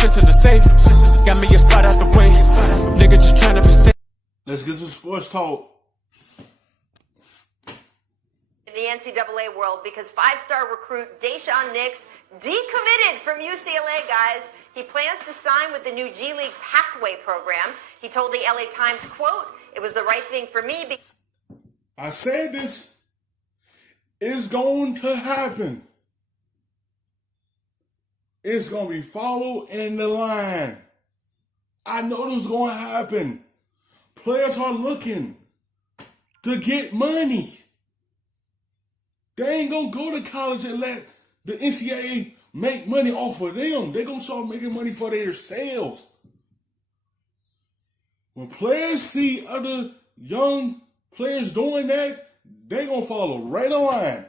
shit's in the safe. Got me a spot out the way. Nigga just tryna be safe. Let's get some sports talk. In the NCAA world, because five-star recruit Deshaun Nix decommitted from UCLA, guys. He plans to sign with the new G League Pathway program. He told the LA Times, quote, "It was the right thing for me." I said this is going to happen. It's going to be followed in the line. I know this is going to happen. Players are looking to get money. They ain't going to go to college and let the NCAA make money off of them. They're going to start making money for themselves. When players see other young players doing that, they're going to follow right in line.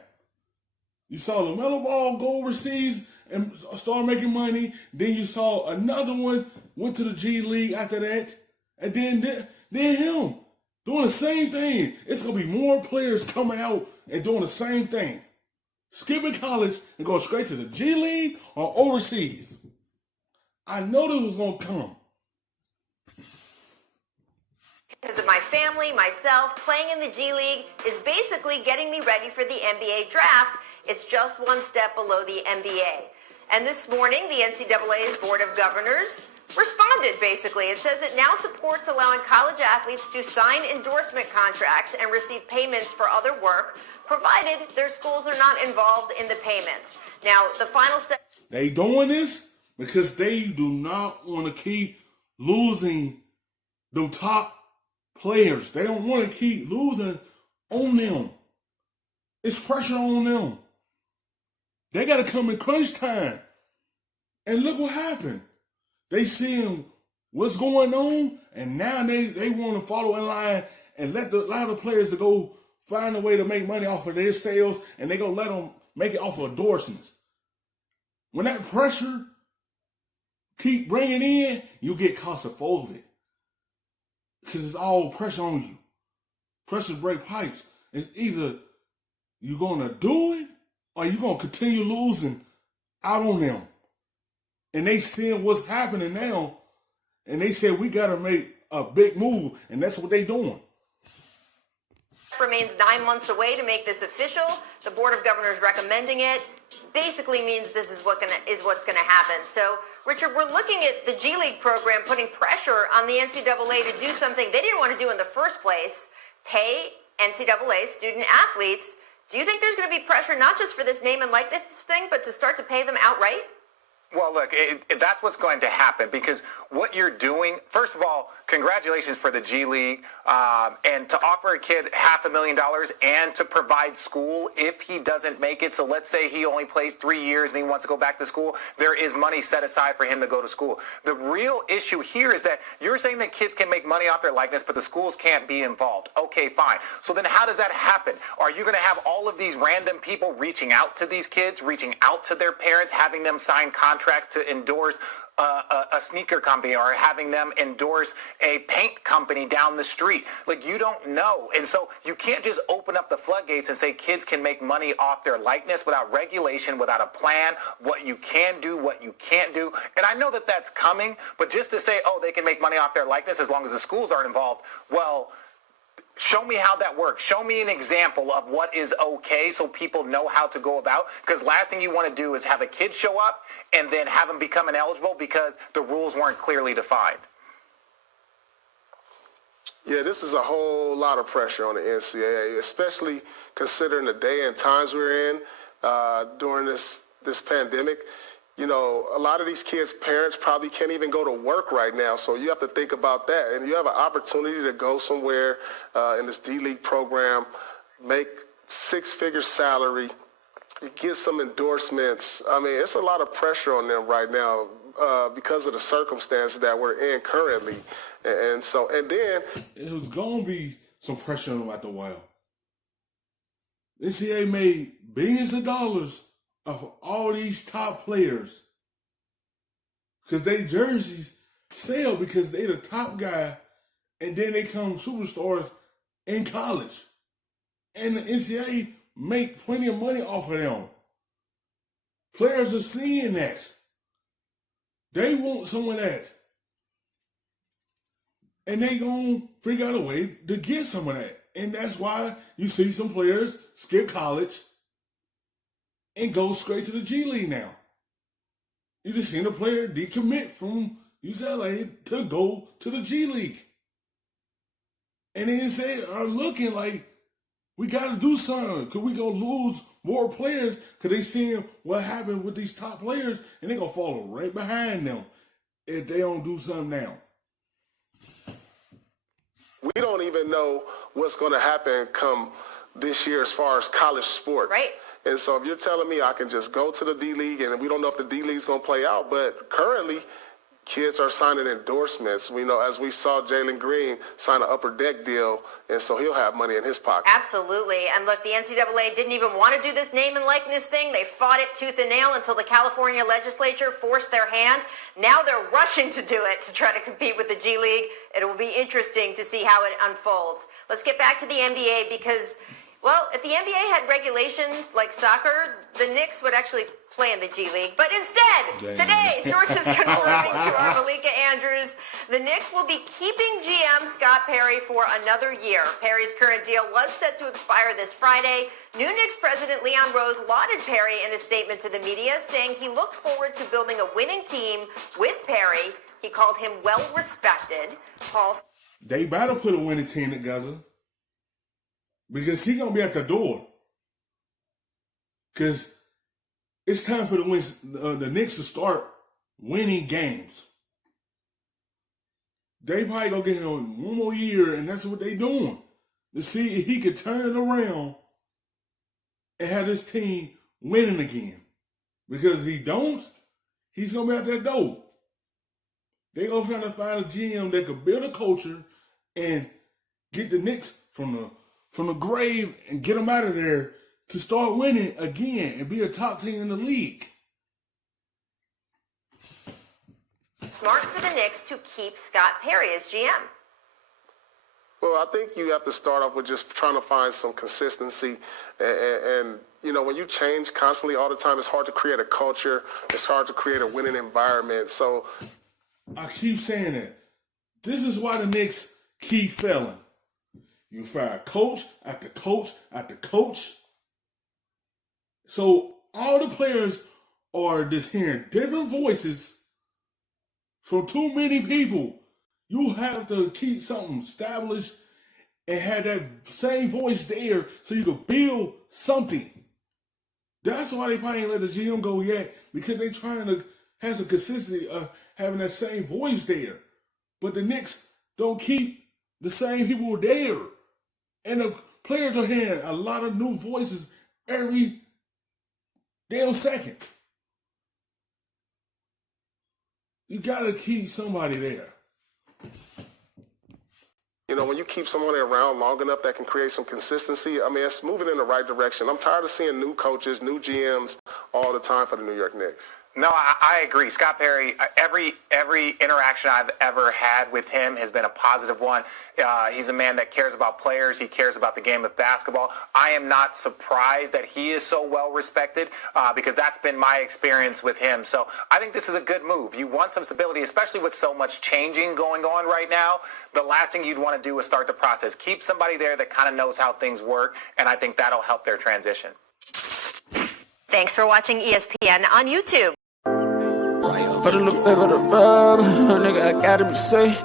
You saw LaMelo Ball go overseas and start making money. Then you saw another one went to the G League after that. And then him doing the same thing. It's going to be more players coming out and doing the same thing. Skipping college and going straight to the G League or overseas. I know this was going to come. Because of my family, myself, playing in the G League is basically getting me ready for the NBA draft. It's just one step below the NBA. And this morning, the NCAA's Board of Governors responded, basically. It says it now supports allowing college athletes to sign endorsement contracts and receive payments for other work, provided their schools are not involved in the payments. Now, the final step... They doing this because they do not want to keep losing the top players. They don't want to keep losing on them. It's pressure on them. They got to come in crunch time. And look what happened. They seeing what's going on, and now they want to follow in line and allow the players to go find a way to make money off of their sales, and they going to let them make it off of endorsements. When that pressure keep bringing in, you get claustrophobic. Because it's all pressure on you. Pressure break pipes. It's either you're going to do it or you're going to continue losing out on them. And they seeing what's happening now, and they said we got to make a big move, and that's what they doing. Remains 9 months away to make this official. The Board of Governors recommending it basically means this is what's going to happen. So, Richard, we're looking at the G League program putting pressure on the NCAA to do something they didn't want to do in the first place, pay NCAA student athletes. Do you think there's going to be pressure not just for this name and likeness thing, but to start to pay them outright? Well, look, that's what's going to happen, because what you're doing, first of all, congratulations for the G League, and to offer a kid $500,000 and to provide school if he doesn't make it. So let's say he only plays 3 years and he wants to go back to school. There is money set aside for him to go to school. The real issue here is that you're saying that kids can make money off their likeness, but the schools can't be involved. Okay, fine. So then how does that happen? Are you going to have all of these random people reaching out to these kids, reaching out to their parents, having them sign contracts to endorse a sneaker company, or having them endorse a paint company down the street? Like, you don't know. And so you can't just open up the floodgates and say kids can make money off their likeness without regulation, without a plan, what you can do, what you can't do. And I know that that's coming, but just to say, oh, they can make money off their likeness as long as the schools aren't involved, well, show me how that works. Show me an example of what is okay so people know how to go about. Because last thing you want to do is have a kid show up and then have them become ineligible because the rules weren't clearly defined. Yeah, this is a whole lot of pressure on the NCAA, especially considering the day and times we're in during this pandemic. You know, a lot of these kids' parents probably can't even go to work right now, so you have to think about that. And you have an opportunity to go somewhere in this D-League program, make six-figure salary, get some endorsements. I mean, it's a lot of pressure on them right now because of the circumstances that we're in currently. And then it was going to be some pressure on them after a while. The NCAA made billions of dollars of all these top players because they jerseys sell because they the top guy, and then they come superstars in college, and the NCAA make plenty of money off of them. Players are seeing that. They want some of that. And they gonna figure out a way to get some of that. And that's why you see some players skip college and go straight to the G League now. You just seen a player decommit from UCLA to go to the G League. And then they are looking like, we got to do something because we going to lose more players because they seeing what happened with these top players and they going to follow right behind them if they don't do something now. We don't even know what's going to happen come this year as far as college sports. Right. And so if you're telling me I can just go to the D-League and we don't know if the D-League is going to play out, but currently kids are signing endorsements. We know, as we saw Jalen Green sign an upper deck deal, and so he'll have money in his pocket. Absolutely. And look, the NCAA didn't even want to do this name and likeness thing. They fought it tooth and nail until the California legislature forced their hand. Now they're rushing to do it to try to compete with the G League. It will be interesting to see how it unfolds. Let's get back to the NBA because, well, if the NBA had regulations like soccer, the Knicks would actually play in the G League. But instead, today, sources confirming to our Malika Andrews, the Knicks will be keeping GM Scott Perry for another year. Perry's current deal was set to expire this Friday. New Knicks president Leon Rose lauded Perry in a statement to the media, saying he looked forward to building a winning team with Perry. He called him well-respected. They better put a winning team together because he's going to be at the door. Because it's time for the Knicks to start winning games. They probably going to get him one more year, and that's what they're doing. To see if he could turn it around and have this team winning again. Because if he don't, he's going to be out that door. They're going to try to find a GM that could build a culture and get the Knicks from the grave and get them out of there to start winning again and be a top team in the league. Smart for the Knicks to keep Scott Perry as GM. Well, I think you have to start off with just trying to find some consistency. And you know, when you change constantly all the time, it's hard to create a culture. It's hard to create a winning environment. So I keep saying that. This is why the Knicks keep failing. You fire coach after coach after coach. So all the players are just hearing different voices from too many people. You have to keep something established and have that same voice there so you can build something. That's why they probably ain't let the GM go yet, because they trying to have some consistency of having that same voice there. But the Knicks don't keep the same people there. And the players are hearing a lot of new voices every damn second. You gotta keep somebody there. you know, when you keep someone around long enough that can create some consistency, I mean, it's moving in the right direction. I'm tired of seeing new coaches, new GMs all the time for the New York Knicks. No, I agree. Scott Perry, every interaction I've ever had with him has been a positive one. He's a man that cares about players. He cares about the game of basketball. I am not surprised that he is so well respected because that's been my experience with him. So I think this is a good move. You want some stability, especially with so much changing going on right now. The last thing you'd want to do is start the process. Keep somebody there that kind of knows how things work, and I think that'll help their transition. Thanks for watching ESPN on YouTube. For the look back of the rub, nigga, I gotta be safe.